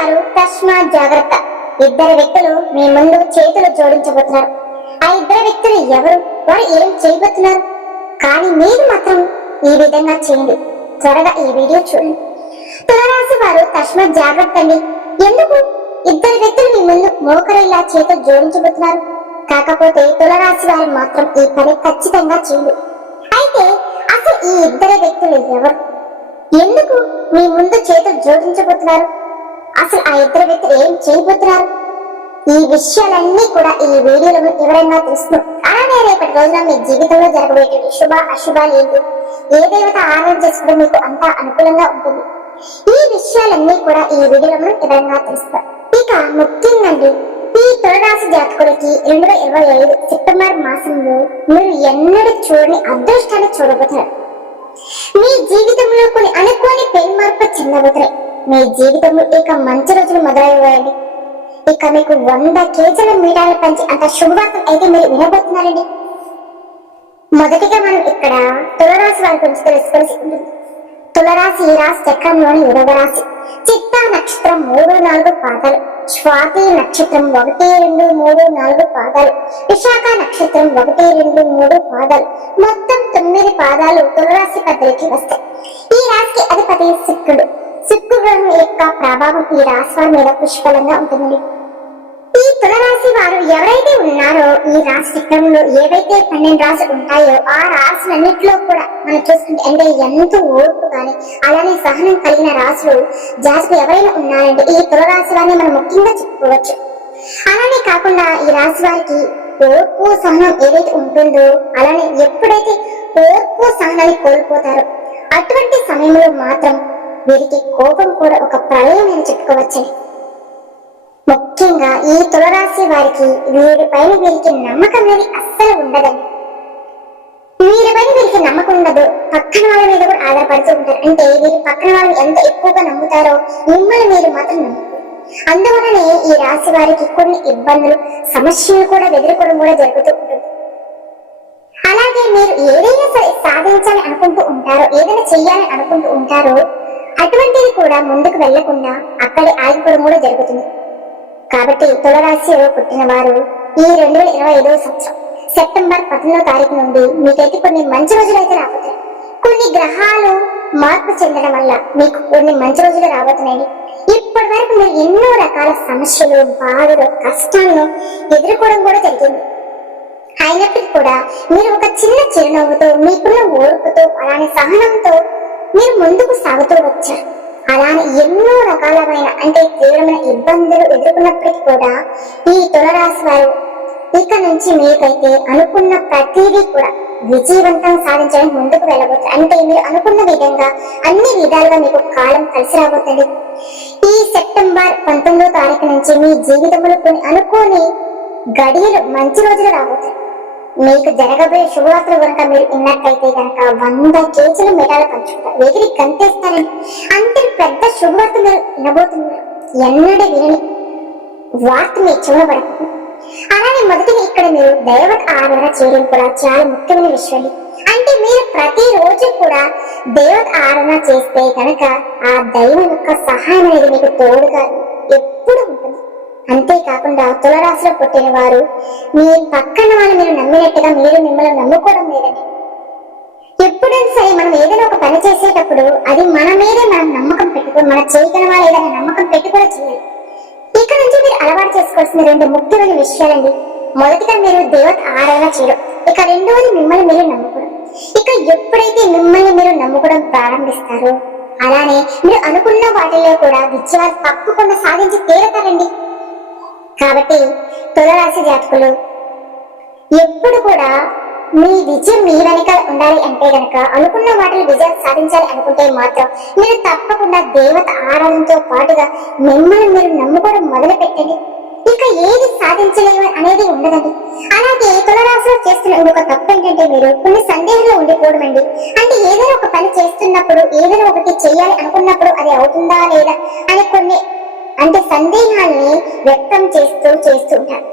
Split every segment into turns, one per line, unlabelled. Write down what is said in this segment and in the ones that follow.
వారు తస్మా జాగ్రత్త. ఇద్దరు వ్యక్తులు మీ ముందు చేతులు జోడించబోతున్నారు. ఆ ఇద్దరు వ్యక్తులు ఎవరు? వారు ఏం చేయబోతున్నారు? కానీ మీరు మాత్రం ఈ విధంగా చేయండి. త్వరగా ఈ వీడియో చూడండి. తులరాశి వారు తస్మా జాగ్రత్త అండి. ఎందుకు? ఇద్దరు వ్యక్తులు మీ ముందు మోకరు ఇలా చేతులు జోడించబోతున్నారు. కాకపోతే తులరాశి వారు మాత్రం ఈ పని ఖచ్చితంగా చేయండి. అయితే అసలు ఈ ఇద్దరు వ్యక్తులు ఎవరు? ఎందుకు మీ ముందు చేతులు జోడించబోతున్నారు? అసలు ఆ ఇద్దరు వ్యక్తులు ఏం చేయబోతున్నారు? ఈ విషయాలన్నీ కూడా ఈ వీడియోలో ఎవరైనా తెలుసుకున్నారు అలానే రేపటి రోజున మీ జీవితంలో జరగబోయే శుభ అశుభాలు ఏంటి? ఏ దేవత ఆరాధన చేసుకుంటే మీకు అంతా అనుకూలంగా ఉంటుంది. ఈ విషయాలన్నీ కూడా ఈ వీడియోలో మనం ఎవరైనా తెలుస్తారు ఇక ముఖ్యంగా ఈ తులరాశి జాతకుడికి రెండు వేల ఇరవై ఐదు సెప్టెంబర్ మాసంలో మీరు ఎన్నడూ చూడని అదృష్టాన్ని చూడబోతున్నారు. మీ జీవితంలో కొన్ని అనుకోని పెను మార్పు చెందబోతున్నాయి మీ జీవితంలో ఇక మంచి రోజులు మొదలయ్యాయండి. ఇక మీకు వంద కేజీల మీటాల పంచి అంత శుభవార్తలు అయితే మీరు వినబోతున్నారండి. మొదటిగా మనం ఇక్కడ తులరాశి వారి గురించి తెలుసుకోవాల్సి ఉంటుంది తులరాశి ఈ రాశి చక్రంలోని ఏడవ రాశి. చిత్తా నక్షత్రం మూడు నాలుగు పాదాలు. స్వాతి నక్షత్రం ఒకటి రెండు మూడు నాలుగు పాదాలు. విశాఖ నక్షత్రం ఒకటి రెండు మూడు పాదాలు. మొత్తం తొమ్మిది పాదాలు తులరాశి పద్ధతికి వస్తాయి. ఈ రాశికి అధిపతి శుక్రుడు. శుక్రుడు యొక్క ప్రభావం ఈ రాశి వారి మీద పుష్కలంగా ఉంటుంది. ఈ తులరాశి వారు ఎవరైతే ఉన్నారో ఈ రాశి చక్రంలో ఏవైతే పన్నెండు రాశులు ఉంటాయో ఆ రాశులన్నింటిలో కూడా మనం చూసుకుంటే అంటే ఎంతో ఓర్పు కానీ అలానే సహనం కలిగిన రాశులు జాతకు ఎవరైనా ఉన్నారంటే ఈ తులరాశి వారిని మనం ముఖ్యంగా చెప్పుకోవచ్చు. అలానే కాకుండా ఈ రాశి వారికి ఓర్పు సహనం ఏదైతే ఉంటుందో అలానే ఎప్పుడైతే ఓర్పు సహనాన్ని కోల్పోతారో అటువంటి సమయంలో మాత్రం వీరికి కోపం కూడా ఒక ప్రళయం అని చెప్పుకోవచ్చని. ముఖ్యంగా ఈ తులరాశి వారికి వీరి పైన వీరికి నమ్మకం అనేది అస్సలు ఉండదండి. వీరి పైన వీరికి నమ్మకం ఉండదు. పక్కన వాళ్ళ మీద కూడా ఆధారపడుతూ ఉంటారు. అంటే వీరి పక్కన వాళ్ళు ఎంత ఎక్కువగా నమ్ముతారో మిమ్మల్ని మీరు మాత్రం నమ్ముతారు అందువలనే ఈ రాశి వారికి కొన్ని ఇబ్బందులు సమస్యలు కూడా ఎదుర్కోవడం కూడా జరుగుతూ ఉంటుంది. అలాగే మీరు ఏదైనా సరే సాధించాలి అనుకుంటూ ఉంటారో ఏదైనా చెయ్యాలని అనుకుంటూ ఉంటారో అటువంటిది కూడా ముందుకు వెళ్ళకుండా అక్కడే ఆగిపోవడం కూడా జరుగుతుంది. కాబట్టి తులరాశిలో పుట్టిన వారు ఈ రెండు వేల ఇరవై ఐదవ సంవత్సరం సెప్టెంబర్ పద్దెనిమిదవ తారీఖు నుండి మీకైతే కొన్ని మంచి రోజులు అయితే రాబోతాయి కొన్ని గ్రహాలు మార్పు చెందడం వల్ల మీకు కొన్ని మంచి రోజులు రాబోతున్నాయి. ఇప్పటి వరకు మీరు ఎన్నో రకాల సమస్యలు బాధలు కష్టాలను ఎదుర్కోవడం కూడా జరిగింది. అయినప్పటికీ కూడా మీరు ఒక చిన్న చిరునవ్వుతో మీకున్న ఓర్పుతో అలానే సహనంతో మీరు ముందుకు సాగుతూ వచ్చారు అలానే ఎన్నో రకాలమైన అంటే తీవ్రమైన ఇబ్బందులు ఎదుర్కొన్నప్పటికీ కూడా ఈ తులరాశి వారు ఇక నుంచి మీకైతే అనుకున్న ప్రతిదీ కూడా విజయవంతం సాధించడానికి ముందుకు వెళ్ళబోతుంది అంటే మీరు అనుకున్న విధంగా అన్ని విధాలుగా మీకు కాలం కలిసి రాబోతుంది. ఈ సెప్టెంబర్ పంతొమ్మిదో తారీఖు నుంచి మీ జీవితంలో కొన్ని అనుకోని గడియలు మంచి రోజులు రాబోతాయి. మీకు జరగబోయే శుభవార్తలు కనుక మీరు విన్నట్టయితే కనుక వంద కేజీల మెడాలు పంచుకుంటారు. ఎగిరి గంతేస్తారని. అంటే పెద్ద శుభవార్త మీరు వినబోతున్నారు. ఎన్నడూ వినని వార్త మీ చూడబడదు అలానే మొదటిగా ఇక్కడ మీరు దైవత ఆరాధన చేయడం కూడా చాలా ముఖ్యమైన విషయం అంటే మీరు ప్రతిరోజు కూడా దేవత ఆరాధన చేస్తే కనుక ఆ దైవం యొక్క సహాయం అనేది మీకు తోడుగా అంతేకాకుండా తులరాశిలో పుట్టిన వారు మీ పక్కన వాళ్ళు మీరు నమ్మినట్టుగా మీరు మిమ్మల్ని నమ్ముకోవడం లేదండి. ఎప్పుడైనా సరే మనం ఏదైనా ఒక పని చేసేటప్పుడు అది మన మీదే మనం నమ్మకం పెట్టుకో మన చేయగలమా లేదనే నమ్మకం పెట్టి కూడా చేయాలి. ఇక్కడ నుంచి మీరు అలవాటు చేసుకోవాల్సిన రెండు ముఖ్యమైన విషయాలండి. మొదటిగా మీరు దేవత ఆరాధన చేయడం. ఇక రెండవది మిమ్మల్ని మీరు నమ్ముకోవడం. ఇక ఎప్పుడైతే మిమ్మల్ని మీరు నమ్ముకోవడం ప్రారంభిస్తారో అలానే మీరు అనుకున్న వాటిలో కూడా విజయాలు తప్పకుండా సాధించి తీరతారండి. కాబట్టి తులరాశి జాతకులు ఎప్పుడు కూడా మీ విజయం మీ వెనక ఉండాలి అంటే గనక అనుకున్న వాటిని విజయం సాధించాలి అనుకుంటే మాత్రం మీరు తప్పకుండా దేవత ఆరాధనతో పాటుగా మిమ్మల్ని మీరు నమ్ముకోవడం మొదలు పెట్టండి ఇక ఏది సాధించలేము అనేది ఉండదండి. అలాగే తులరాశిలో చేస్తున్న ఇంకొక తప్పు ఏంటంటే మీరు కొన్ని సందేహంలో ఉండిపోవడం అండి. అంటే ఏదైనా ఒక పని చేస్తున్నప్పుడు ఏదైనా ఒకటి చేయాలి అనుకున్నప్పుడు అది అవుతుందా లేదా అని కొన్ని అంటే సందేహాన్ని వ్యక్తం చేస్తూ చేస్తుంటారు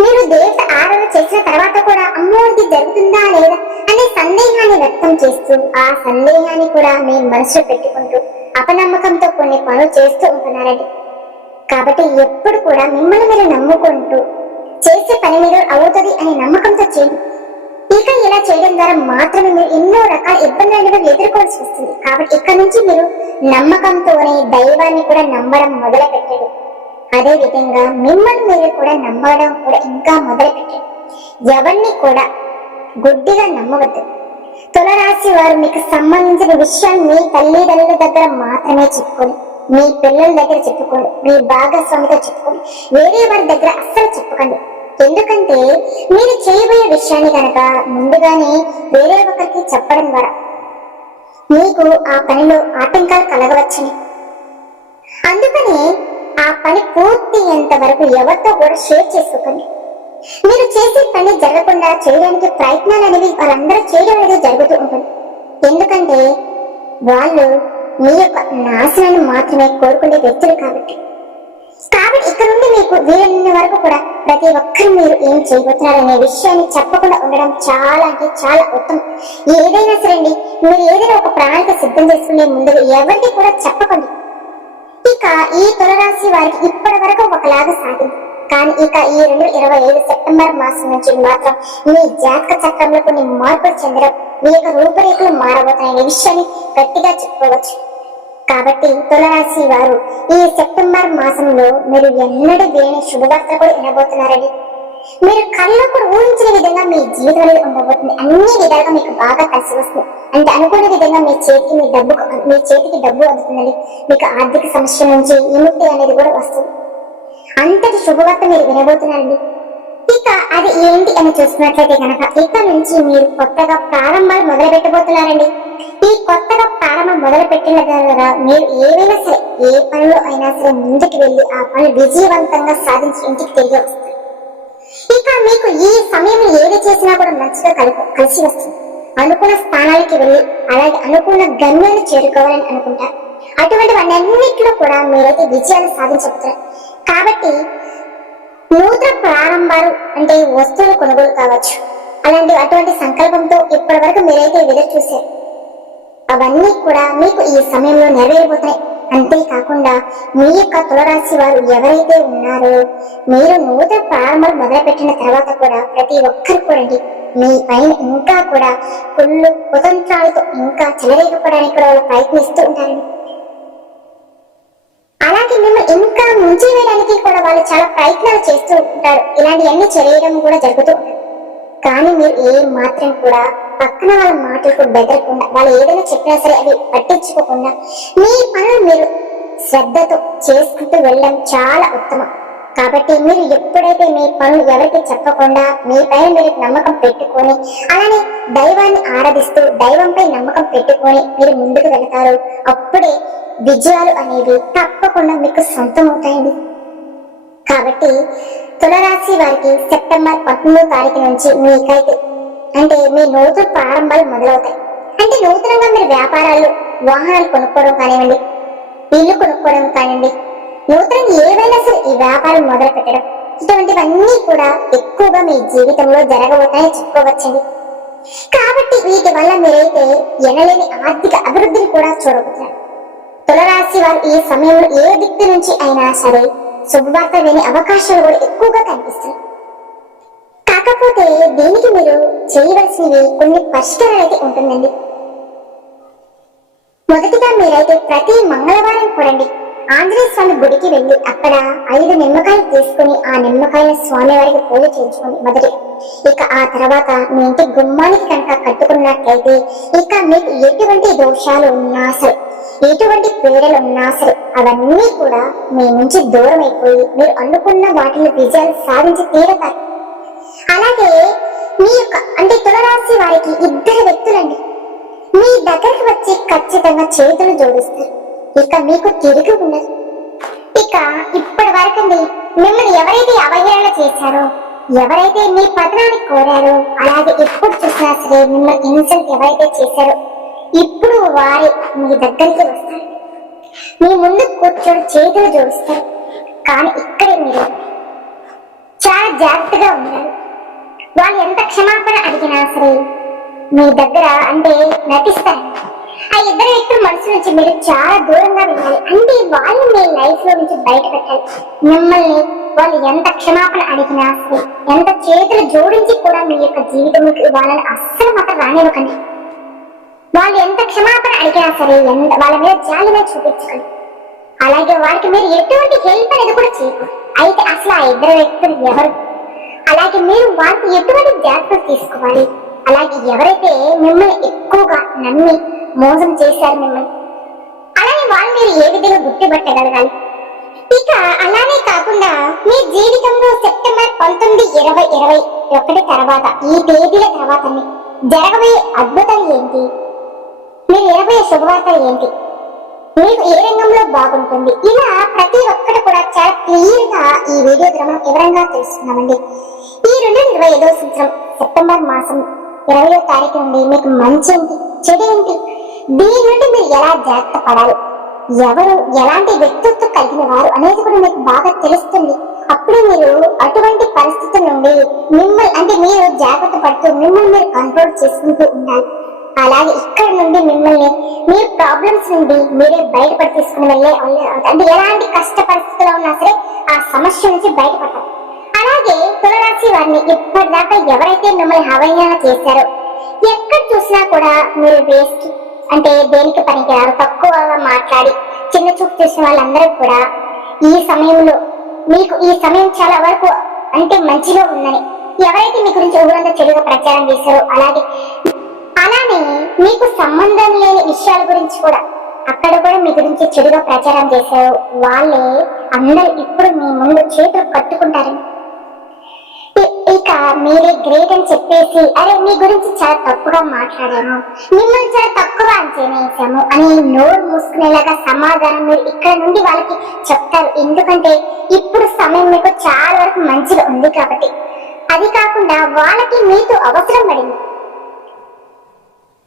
మీరు దేవత ఆరాధన చేసిన తర్వాత కూడా అమ్మో ఇది జరుగుతుందా లేదా అనే సందేహాన్ని వ్యక్తం చేస్తూ ఆ సందేహాన్ని కూడా మీ మనసులో పెట్టుకుంటూ అపనమ్మకంతో కొన్ని పనులు చేస్తూ ఉంటున్నారండి. కాబట్టి ఎప్పుడు కూడా మిమ్మల్ని మీరు నమ్ముకుంటూ చేసే పని మీరు అవుతుంది అనే నమ్మకంతో చేయండి. ఇక ఇలా చేయడం ద్వారా మాత్రమే మీరు ఎన్నో రకాల ఇబ్బందులు ఎదుర్కోవాల్సి వస్తుంది. కాబట్టి ఇక్కడ నుంచి మీరు నమ్మకంతోనే దైవాన్ని కూడా నమ్మడం మొదలు పెట్టండి అదే విధంగా మిమ్మల్ని మీరు కూడా నమ్మడం కూడా ఇంకా మొదలు పెట్టండి ఎవరిని కూడా గుడ్డిగా నమ్మవద్దు. తులరాశి వారు మీకు సంబంధించిన విషయాన్ని మీ తల్లిదండ్రుల దగ్గర మాత్రమే చెప్పుకోండి. మీ పిల్లల దగ్గర చెప్పుకోండి. మీ భాగస్వామితో చెప్పుకోండి. వేరే వారి దగ్గర అస్సలు చెప్పకండి ఎందుకంటే మీరు చేయబోయే విషయాన్ని కనుక ముందుగానే వేరే ఒకరికి చెప్పడం ద్వారా మీకు ఆ పనిలో ఆటంకాలు కలగవచ్చని. అందుకని ఆ పని పూర్తి అయ్యేంత వరకు ఎవరితో కూడా షేర్ చేసుకోకండి. మీరు చేసే పని జరగకుండా చేయడానికి ప్రయత్నాలు అనేవి వాళ్ళందరూ చేయడం అనేది జరుగుతూ ఉంటుంది. ఎందుకంటే వాళ్ళు మీ యొక్క నాశనాన్ని మాత్రమే కోరుకునే వ్యక్తులు కాబట్టి. కాబట్టి ఇక్కడ నుండి మీకు వీలైన వరకు కూడా ప్రతి ఒక్కరు మీరు ఏం చేయబోతున్నారు అనే విషయాన్ని చెప్పకుండా ఉండడం చాలా అంటే చాలా ఉత్తమం. ఏదైనా సరే అండి మీరు ఏదైనా ఒక ప్రణాళిక సిద్ధం చేసుకునే ముందు ఎవరికి కూడా చెప్పకండి. ఇక ఈ తులరాశి వారికి ఇప్పటి వరకు ఒకలాగా సాగింది. కానీ ఇక ఈ రెండు ఇరవై ఐదు సెప్టెంబర్ మాసం నుంచి మాత్రం మీ జాతక చక్రంలో కొన్ని మార్పులు చెందడం మీ యొక్క రూపురేఖలు మారబోతున్నాయనే విషయాన్ని గట్టిగా చెప్పుకోవచ్చు. కాబట్టి తులరాశి వారు ఈ సెప్టెంబర్ మాసంలో మీరు ఎన్నడూ వేయని శుభవార్త కూడా వినబోతున్నారని మీరు కళ్ళకు కూడా ఊహించిన విధంగా మీ జీవితం అనేది ఉండబోతుంది. అన్ని విధాలుగా మీకు బాగా కలిసి వస్తుంది. అంటే అనుకున్న విధంగా మీ చేతికి మీ డబ్బు మీ చేతికి డబ్బు అందుతుందండి. మీకు ఆర్థిక సమస్య నుంచి విముక్తి అనేది కూడా వస్తుంది. అంతటి శుభవార్త మీరు వినబోతున్నారండి. అది ఏంటి అని చూసినట్లయితే కనుక ఇక నుంచి మీరు కొత్తగా ప్రారంభాలు మొదలు పెట్టబోతున్నారండి ఈ కొత్తగా ప్రారంభం మొదలు పెట్టిన ద్వారా మీరు ఏవైనా సరే ఏ పనిలో అయినా సరే ముందుకు వెళ్ళి ఆ పని విజయవంతంగా సాధించి ఇంటికి తిరిగి వస్తారు. ఇక మీకు ఈ సమయం ఏది చేసినా కూడా మంచిగా కలిపి కలిసి వస్తుంది. అనుకున్న స్థానాలకి వెళ్ళి అలాగే అనుకున్న గమ్యాన్ని చేరుకోవాలని అనుకుంటారు. అటువంటి అన్నింటిలో కూడా మీరైతే విజయాన్ని సాధించబోతారు కాబట్టి నూతన ప్రారంభాలు అంటే వస్తువులు కొనుగోలు కావచ్చు. అలాంటి అటువంటి సంకల్పంతో ఇప్పటి వరకు మీరైతే ఎదురు చూశారు. అవన్నీ కూడా మీకు ఈ సమయంలో నెరవేరిపోతాయి అంతేకాకుండా మీ యొక్క తులరాశి వారు ఎవరైతే ఉన్నారో మీరు నూతన ప్రారంభాలు మొదలుపెట్టిన తర్వాత కూడా ప్రతి ఒక్కరు కూడా మీ పైన ఇంకా కూడా కుళ్ళు కుతంత్రాలతో ఇంకా చెలరేగపడానికి కూడా వాళ్ళు ప్రయత్నిస్తూ ఉంటారండి. వాళ్ళు చాలా ప్రయత్నాలు చేస్తూ ఉంటారు. ఇలాంటివన్నీ చేయడం కూడా జరుగుతూ కానీ మీరు ఏ మాత్రం కూడా పక్కన వాళ్ళ మాటలకు బెదరకుండా వాళ్ళు ఏదైనా చెప్పినా సరే అవి పట్టించుకోకుండా మీ పనులు మీరు శ్రద్ధతో చేసుకుంటూ వెళ్ళడం చాలా ఉత్తమం. కాబట్టి మీరు ఎప్పుడైతే మీ పనులు ఎవరికి చెప్పకుండా మీ పైన మీరు నమ్మకం పెట్టుకొని అలానే దైవాన్ని ఆరాధిస్తూ దైవంపై నమ్మకం పెట్టుకొని మీరు ముందుకు వెళతారు అప్పుడే విజయాలు అనేవి తప్పకుండా మీకు సొంతమవుతాయండి. కాబట్టి తులరాశి వారికి సెప్టెంబర్ పంతొమ్మిదో తారీఖు నుంచి మీకైతే అంటే మీ నూతన ప్రారంభాలు మొదలవుతాయి. అంటే నూతనంగా మీరు వ్యాపారాలు వాహనాలు కొనుక్కోవడం కానివ్వండి ఇల్లు కొనుక్కోవడం కానివ్వండి నూతనంగా ఏవైనా సరే ఈ వ్యాపారం మొదలు పెట్టడం. ఇటువంటివన్నీ కూడా ఎక్కువగా మీ జీవితంలో జరగబోతాయని చెప్పుకోవచ్చండి. కాబట్టి వీటి వల్ల మీరైతే ఎనలేని ఆర్థిక అభివృద్ధిని కూడా చూడబోతున్నారు. తులరాశి వారు ఈ సమయంలో ఏ దిక్కు నుంచి అయినా సరే శుభవార్త వినే అవకాశాలు కూడా ఎక్కువగా కనిపిస్తాయి. కాకపోతే దీనికి మీరు చేయవలసినవి కొన్ని పరిష్కారాలు అయితే ఉంటుందండి. మొదటిగా మీరైతే ప్రతి మంగళవారం కూడండి. ఆంజనేయ స్వామి గుడికి వెళ్ళి అక్కడ ఐదు నిమ్మకాయలు తీసుకుని ఆ నిమ్మకాయల స్వామి వారికి పూజ చేయించుకుని మొదటి. ఇక ఆ తర్వాత మీ ఇంటి గుమ్మానికి కనుక కట్టుకున్నట్లయితే ఇక మీకు ఎటువంటి దోషాలు ఉన్నా సరే ఎటువంటి పీడలు ఉన్నా సరే అవన్నీ కూడా మీ నుంచి దూరం అయిపోయి మీరు అనుకున్న వాటిని విజయాలు సాధించి తీరతారు. అలాగే మీ యొక్క అంటే తులరాశి వారికి ఇద్దరు వ్యక్తులండి. మీ దగ్గరికి వచ్చి ఖచ్చితంగా చేతులు జోడిస్తారు. ఇక మీకు తిరిగి ఉండదు ఇక ఇప్పటి వరకండి మిమ్మల్ని ఎవరైతే అవహేళన చేశారో ఎవరైతే మీ పతనాన్ని కోరారో అలాగే ఎప్పుడు చూసినా సరే మిమ్మల్ని ఇన్సల్ట్ ఎవరైతే చేశారో ఇప్పుడు వారి మీ దగ్గరికి వస్తారు. మీ ముందు కూర్చొని చేతులు జోడిస్తారు. కానీ ఇక్కడే మీరు చాలా జాగ్రత్తగా ఉన్నారు వాళ్ళు ఎంత క్షమాపణ అడిగినా సరే మీ దగ్గర అంటే నటిస్తారు. ఆ ఇద్దరు వ్యక్తుల మనసు నుంచి మీరు చాలా దూరంగా వెళ్ళాలి. అంటే వాళ్ళు మీ లైఫ్లో నుంచి బయట పెట్టాలి. మిమ్మల్ని వాళ్ళు ఎంత క్షమాపణ అడిగినా సరే ఎంత చేతులు జోడించి కూడా మీ యొక్క జీవితంలోకి వాళ్ళని అస్సలు మాత్రం రానివ్వకండి. వాళ్ళు ఎంత క్షమాపణ అడిగినా సరే ఎంత వాళ్ళ మీద జాలిగా చూపించకండి. అలాగే వారికి మీరు ఎటువంటి హెల్ప్ అనేది కూడా చేయకూడదు అయితే అసలు ఆ ఇద్దరు వ్యక్తులు ఎవరు? అలాగే మీరు వారికి ఎటువంటి జాగ్రత్తలు తీసుకోవాలి? అలాగే ఎవరైతే మిమ్మల్ని ఎక్కువగా నమ్మి మోసం చేశారు మిమ్మల్ని. అలానే వాళ్ళు మీరు ఏ విధంగా గుర్తుపట్టగలగాలి ఇక అలానే కాకుండా మీ జీవితంలో సెప్టెంబర్ పంతొమ్మిది ఇరవై ఇరవై ఒకటి తర్వాత ఈ తేదీల తర్వాత జరగబోయే అద్భుతం ఏంటి? మీరు ఇరవై శుభవార్తలు ఏంటి? మీకు ఏ రంగంలో బాగుంటుంది? ఇలా ప్రతి ఒక్కటి కూడా చాలా క్లియర్గా ఈ వీడియో ద్వారా మనం వివరంగా తెలుసుకున్నామండి ఈ రెండు వేల ఇరవై ఐదో సంవత్సరం సెప్టెంబర్ మాసం ఇరవయో తారీఖు నుండి మీకు మంచి ఏంటి చెడు ఏంటి? దీని నుండి మీరు ఎలా జాగ్రత్త పడాలి? ఎవరు ఎలాంటి వ్యక్తిత్వం కలిగిన వారు అనేది కూడా మీకు బాగా తెలుస్తుంది. అప్పుడు మీరు అటువంటి పరిస్థితి నుండి మిమ్మల్ని అంటే మీరు జాగ్రత్త పడుతూ మిమ్మల్ని మీరు కంట్రోల్ చేసుకుంటూ ఉండాలి. అలాగే ఇక్కడ నుండి మిమ్మల్ని మీ ప్రాబ్లమ్స్ నుండి మీరే బయటపడి తీసుకుని వెళ్ళే అంటే ఎలాంటి కష్ట పరిస్థితుల్లో ఉన్నా సరే ఆ సమస్య నుంచి బయటపడతారు. అలాగే తులరాశి వారిని ఇప్పటిదాకా ఎవరైతే మిమ్మల్ని హవయాన చేశారో ఎక్కడ చూసినా కూడా మీరు వేస్ట్ అంటే దేనికి పనికిరారు? తక్కువగా మాట్లాడి చిన్న చూపు చేసిన వాళ్ళందరూ కూడా ఈ సమయంలో మీకు ఈ సమయం చాలా వరకు అంటే మంచిగా ఉందని. ఎవరైతే మీ గురించి ఊరంతా చెడుగా ప్రచారం చేశారో అలాగే అలానే మీకు సంబంధం లేని విషయాల గురించి కూడా అక్కడ కూడా మీ గురించి చెడుగా ప్రచారం చేశారు వాళ్ళే అందరూ ఇప్పుడు మీ ముందు చేతులు కట్టుకుంటారని ఇక మీరే గ్రేట్ అని చెప్పేసి అరే మీ గురించి చాలా తప్పుగా మాట్లాడాము మిమ్మల్ని చాలా తక్కువ అంచనా వేసాము అని నోరు మూసుకునేలాగా సమాధానం మీరు ఇక్కడ నుండి వాళ్ళకి చెప్తారు. ఎందుకంటే ఇప్పుడు సమయం మీకు చాలా వరకు మంచిగా ఉంది కాబట్టి. అది కాకుండా వాళ్ళకి మీతో అవసరం పడింది.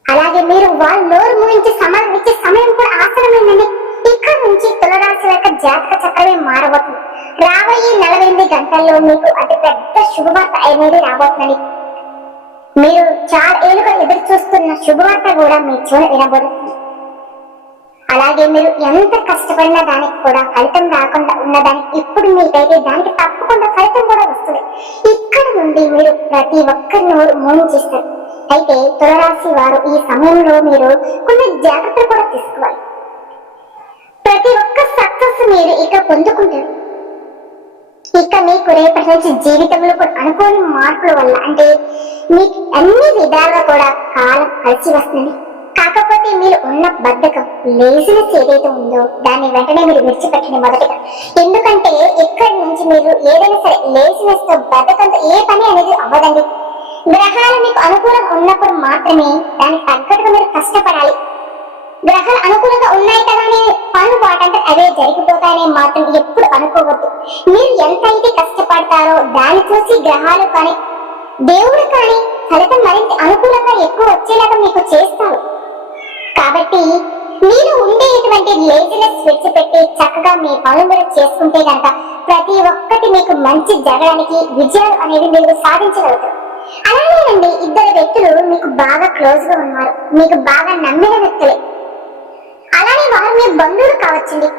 అలాగే మీరు వాళ్ళ నోరు మూయించి సమాధానం ఇచ్చే సమయం కూడా ఆసనమైందండి. ఇక్కడ నుంచి తులరాశి యొక్క జాతక చక్రమే మారబోతుంది. రాబోయే నలభై ఎనిమిది గంటల్లో మీకు అతి పెద్ద శుభవార్త అనేది రాబోతుందండి మీరు చాలా ఏళ్ళుగా ఎదురు చూస్తున్న శుభవార్త కూడా మీ చెవులు వినబోతుంది. అలాగే మీరు ఎంత కష్టపడినా దానికి కూడా ఫలితం రాకుండా ఉన్నదానికి ఇప్పుడు మీకైతే దానికి తప్పకుండా ఫలితం కూడా వస్తుంది. ఇక్కడ నుండి మీరు ప్రతి ఒక్కరి నోరు మోయించేస్తారు అయితే తులరాశి వారు ఈ సమయంలో మీరు కొన్ని జాగ్రత్తలు కూడా తీసుకోవాలి. ప్రతి ఒక్క సక్సెస్ మీరు ఇక పొందుకుంటారు. ఇక మీకు రేపటి నుంచి జీవితంలో కూడా అనుకోని మార్పుల వల్ల అంటే మీకు అన్ని విధాలుగా కూడా కాలం కలిసి వస్తుంది. కాకపోతే మీరు ఉన్న బద్ధకం లేజినెస్ ఏదైతే ఉందో దాన్ని వెంటనే మీరు విడిచిపెట్టండి మొదటగా. ఎందుకంటే ఇక్కడి నుంచి మీరు ఏదైనా సరే లేజినెస్తో బద్ధకంతో ఏ పని అనేది అవ్వదండి. గ్రహాలు మీకు అనుకూలం ఉన్నప్పుడు మాత్రమే దానికి తగ్గట్టుగా మీరు కష్టపడాలి. గ్రహాలు అనుకూలంగా ఉన్నాయి కదా అనే పనులు వాటంటే అవే జరిగిపోతాయని మాత్రం ఎప్పుడు అనుకోవద్దు. మీరు ఎంతైతే కష్టపడతారో దాన్ని చూసి గ్రహాలు కానీ దేవుడు కానీ ఫలితం మరింత అనుకూలంగా ఎక్కువ వచ్చేలాగా మీకు చేస్తారు. కాబట్టి మీరు ఉండేటువంటి లేజినెస్ విడిచిపెట్టి చక్కగా మీ పనులు మీరు చేసుకుంటే కనుక ప్రతి ఒక్కటి మీకు మంచి జరగడానికి విజయాలు అనేవి మీరు సాధించగలుగుతారు. అలాగేనండి ఇద్దరు వ్యక్తులు మీకు బాగా క్లోజ్గా ఉన్నారు. మీకు బాగా నమ్మిన వ్యక్తులే. అలానే వారు మీ బంధువులు కావచ్చండి.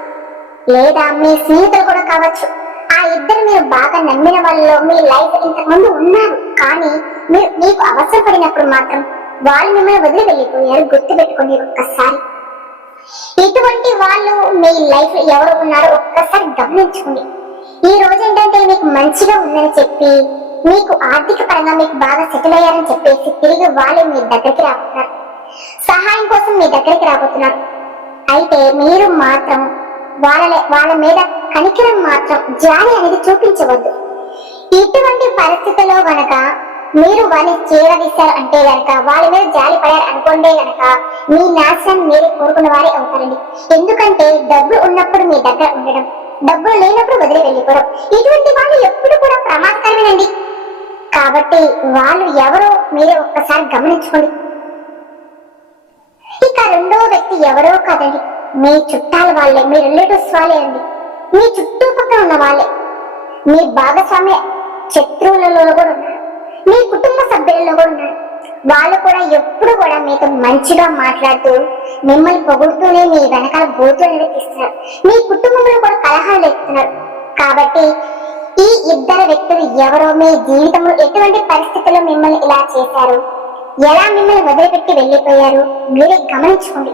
లేదా మీ స్నేహితులు కూడా కావచ్చు. ఆ ఇద్దరు మీరు బాగా నమ్మిన వాళ్ళలో మీ లైఫ్ ఇంతకుముందు ఉన్నారు. కానీ మీరు మీకు అవసరపడినప్పుడు మాత్రం వాళ్ళు మిమ్మల్ని వదిలి వెళ్ళిపోయారు గుర్తు పెట్టుకోండి ఒక్కసారి. ఇటువంటి వాళ్ళు మీ లైఫ్ ఎవరు ఉన్నారో ఒక్కసారి గమనించుకోండి. ఈ రోజు ఏంటంటే మీకు మంచిగా ఉందని చెప్పి మీకు ఆర్థిక పరంగా మీకు బాగా సెటిల్ అయ్యారని చెప్పేసి తిరిగి వాళ్ళు మీ దగ్గరికి రాబోతున్నారు. సహాయం కోసం మీ దగ్గరికి రాబోతున్నారు. అయితే మీరు మాత్రం వాళ్ళ వాళ్ళ మీద కనికరం మాత్రం జాలి అనేది చూపించవద్దు. ఇటువంటి పరిస్థితుల్లో గనక మీరు వారిని చేరదీశారు అంటే గనక వాళ్ళ మీద జాలి పడారు అనుకోండి గనక మీ నాశనం మీరు కోరుకున్న వారే అవుతారండి. ఎందుకంటే డబ్బు ఉన్నప్పుడు మీ దగ్గర ఉండడం డబ్బులు లేనప్పుడు వదిలి వెళ్ళిపోవడం ఇటువంటి వాళ్ళు ఎప్పుడు కూడా ప్రమాదకరమేనండి. కాబట్టి వాళ్ళు ఎవరో మీరే ఒక్కసారి గమనించుకోండి. ఇక రెండో వ్యక్తి ఎవరో కదండి. మీ చుట్టాల వాళ్ళే మీ రిలేటివ్స్ వాళ్ళే అండి. మీ చుట్టుపక్కల ఉన్న వాళ్ళే. మీ భాగస్వామ్య శత్రువులలో కూడా ఉన్నారు. మీ కుటుంబ సభ్యులలో కూడా ఉన్నారు. వాళ్ళు కూడా ఎప్పుడు కూడా మీతో మంచిగా మాట్లాడుతూ మిమ్మల్ని పొగుడుతూనే మీ వెనకాల బోతులు అనేది మీ కుటుంబంలో కూడా కలహాలు ఎత్తున్నారు కాబట్టి ఈ ఇద్దరు వ్యక్తులు ఎవరో మీ జీవితంలో ఎటువంటి పరిస్థితుల్లో మిమ్మల్ని ఇలా చేశారు? ఎలా మిమ్మల్ని వదిలిపెట్టి వెళ్ళిపోయారు? మీరే గమనించుకోండి.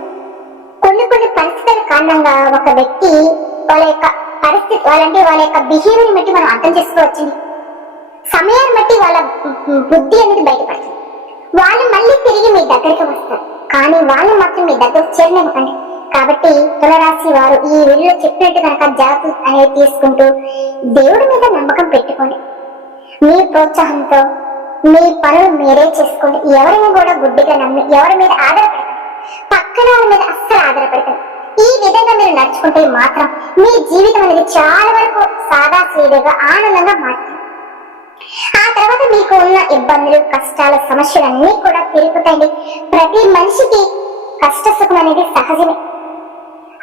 కొన్ని కొన్ని పరిస్థితుల కారణంగా ఒక వ్యక్తి వాళ్ళ యొక్క పరిస్థితి వాళ్ళంటే వాళ్ళ యొక్క బిహేవియర్ బట్టి మనం అర్థం చేసుకోవచ్చండి. సమయాన్ని బట్టి వాళ్ళ బుద్ధి అనేది బయటపడుతుంది. వాళ్ళు మళ్ళీ తిరిగి మీ దగ్గరికి వస్తారు. కానీ వాళ్ళు మాత్రం మీ దగ్గర చేరనివ్వకండి కాబట్టి తులరాశి వారు ఈ వీడియో చెప్పినట్టు కనుక జాగ్రత్త అనేది తీసుకుంటూ దేవుడి మీద నమ్మకం పెట్టుకోండి. మీ ప్రోత్సాహంతో మీ పనులు మీరే చేసుకోండి. ఎవరిని కూడా గుడ్డిగా నమ్మి ఎవరి మీద ఆధారపడకండి. పక్కన వాళ్ళ మీద అస్సలు ఆధారపడకండి. ఈ విధంగా మీరు నడుచుకుంటే మాత్రం మీ జీవితం అనేది చాలా వరకు సాదా సీదగా ఆనందంగా మారుతుంది. ఆ తర్వాత మీకు ఉన్న ఇబ్బందులు కష్టాలు సమస్యలన్నీ కూడా తిరుగుతాయి ప్రతి మనిషికి కష్ట సుఖం అనేది సహజమే.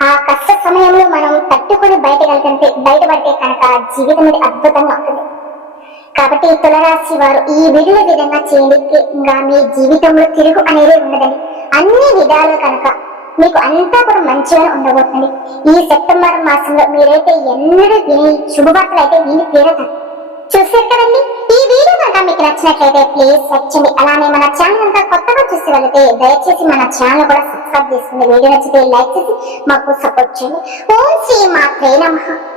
ఆ కష్ట సమయంలో మనం తట్టుకొని బయటకెళ్తుంటే బయటపడితే కనుక జీవితం అనేది అద్భుతంగా ఉంటుంది. కాబట్టి తులరాశి వారు ఈ వీడియో విధంగా చేయండి ఇంకా మీ జీవితంలో తిరుగు అనేది ఉండదండి. అన్ని విధాలు కనుక మీకు అంతా కూడా మంచిగా ఉండబోతుంది ఈ సెప్టెంబర్ మాసంలో మీరైతే ఎన్నడూ విని శుభవార్తలు అయితే విని తీరతారు చూసారు కదండి? ఈ వీడియో కనుక మీకు నచ్చినట్లయితే ప్లీజ్ లైక్ చేయండి. అలానే మన ఛానల్ అంతా కొత్తగా చూసి వెళితే దయచేసి మన ఛానల్ కూడా సబ్స్క్రైబ్ చేసుకోండి వీడియో నచ్చితే లైక్ చేసి మాకు సపోర్ట్ చేయండి. ఓం శ్రీ మా నమః.